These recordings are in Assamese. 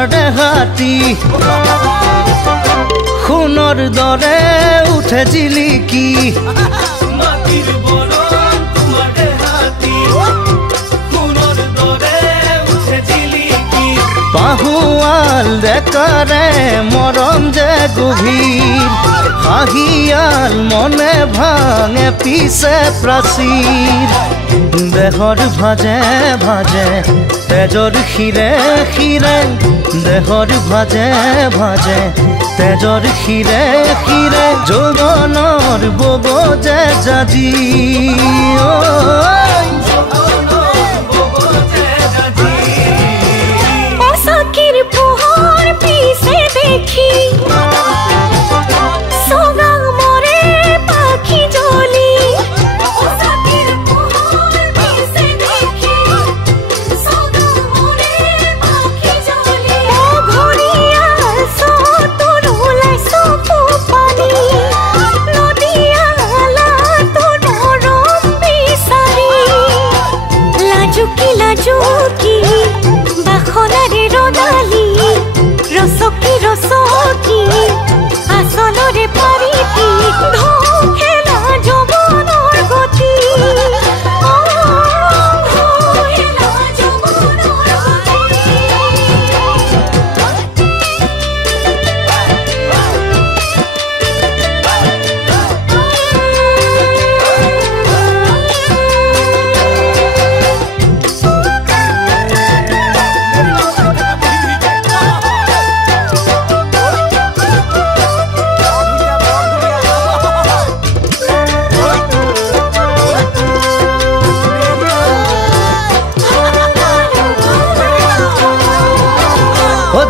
তোমাৰ দেহাতি সোণৰ দৰে উঠে জিলিকি মাটিৰ বৰণ তোমাৰ দেহাতি সোণৰ দৰে উঠে জিলিকি পাহুৱাল ডেকাৰে মৰম যে গভীৰ হাহিয়াল মনে ভাঙে পিছে প্ৰাচীৰ দেহৰ ভাজে ভাজে তেজৰ শিৰে শিৰে দেহৰ ভাজে ভাজে তেজৰ শিৰে শিৰে যৌৱনৰ বব যে জাজি পছাকিৰ পোহৰ পিছে দেখি সগা মৰে পাখি জ্বলি পছাকিৰ পোহৰ পিছে দেখি সগা মৰে পাখি জ্বলি ঘৰিয়াল সতৰ ওলাইছো পানী নদীয়ালা তোৰ মৰম বিচাৰি লাজুকি লাজুকি বাখনাৰে ৰদালি ৰসকি ৰসকি আচলৰে পাৰিতি খেলা যৌৱনৰ গতি খেলা যৌৱনৰ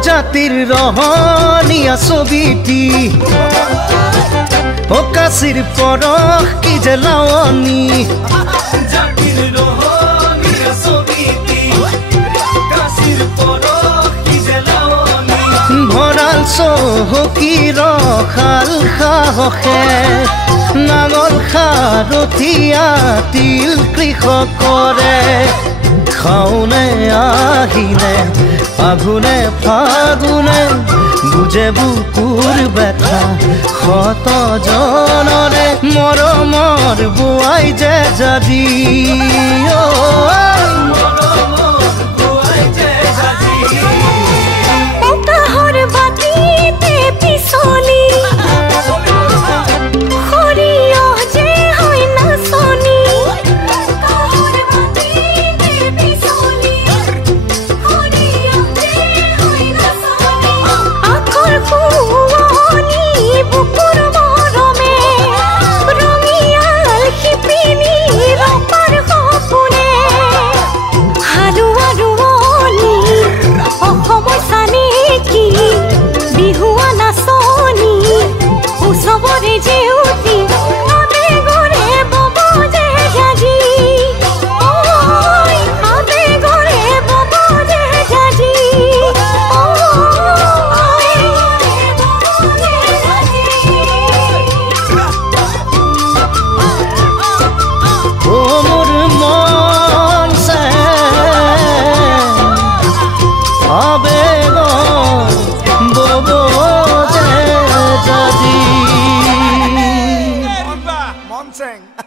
জাতিৰ ৰহণীয়া ছবিটি কাশীৰ পৰশ কি যে লাৱনী জাতিৰ ৰহণীয়া ছবিটি কাশীৰ পৰশ কি যে লাৱনী ভঁৰাল চহকী ৰখাল সাহসে নাঙল সাৰথিয়া তিল কৃষকৰে খাওনে আহিলে আঘোনে ফাগুনে বুজে বুকুৰ ব্যথা শত জনৰে মৰমৰ বোৱাই যে জাজি কাহৰ বাতিতে পিছলি সৰিয়হ যে হয় নাচনি কাহৰ বাতিতে পিছলি সৰিয়হ যে হয় নাচনি আখৰ শুৱনি বুকুৰ মৰমে ৰঙিয়াল শিপিনী ৰপাৰ সপোনে হালোৱা ৰোৱনী অসমৰ চানেকি বিহুৱা নাচনি উৎসৱৰে জেউতি আবেগৰে বব যে জাজি আবেগৰে বব যে জাজি ও মোৰ মন সে আবেগ বব যে জাজি Monseng.